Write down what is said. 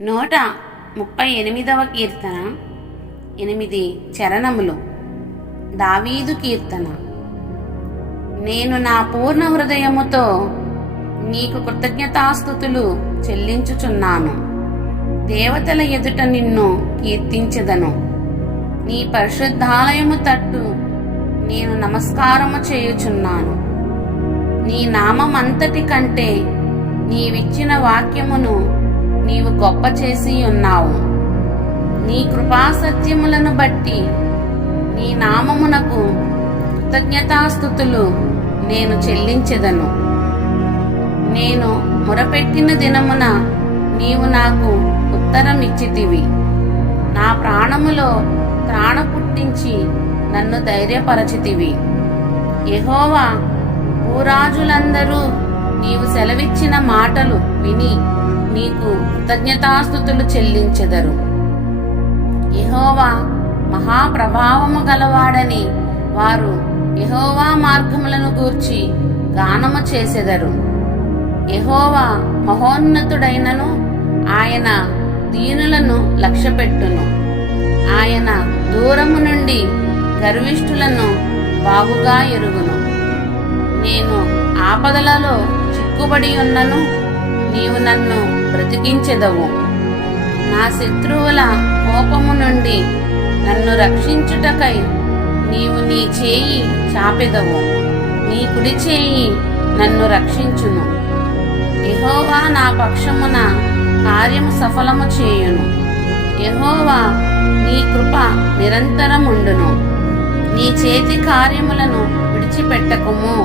138వ కీర్తన 8 చరణములు. దావీదు కీర్తన. నేను నా పూర్ణ హృదయముతో నీకు కృతజ్ఞతాస్తుతులు చెల్లించుచున్నాను. దేవతల ఎదుట నిన్ను కీర్తించెదను. నీ పరిశుద్ధాలయము తట్టు నేను నమస్కారము చేయుచున్నాను. నీ నామమంతటి కంటే నీవిచ్చిన వాక్యమును నీవు గొప్ప చేసి ఉన్నావు. నీ కృపాసత్యములను బట్టి నీ నామమునకు కృతజ్ఞతాస్తుతులు నేను చెల్లించెదను. నేను మొరపెట్టిన దినమున నీవు నాకు ఉత్తరమిచ్చితివి. నా ప్రాణములో త్రాణ పుట్టించి నన్ను ధైర్యపరచితివి. యెహోవా, భూరాజులందరూ నీవు సెలవిచ్చిన మాటలు విని నీకు కృతజ్ఞతాస్తుతులు చెల్లించెదరు. యెహోవా మహాప్రభావము గలవాడని వారు యెహోవా మార్గములను గూర్చి గానము చేసెదరు. యెహోవా మహోన్నతుడైనను ఆయన దీనులను లక్ష్యపెట్టును. ఆయన దూరము నుండి గర్విష్ఠులను బాగుగా ఎరుగును. నేను ఆపదలలో చిక్కుబడి ఉన్నను, నీవు నన్ను బ్రతికించెదవు. నా శత్రువుల కోపము నుండి నన్ను రక్షించుటకై నీవు నీ చేయి చాపెదవు. నీ కుడి చేయి నన్ను రక్షించును. యెహోవా నా పక్షమున కార్యము సఫలము చేయును. యెహోవా, నీ కృప నిరంతరముండును. నీ చేతి కార్యములను విడిచిపెట్టకుము.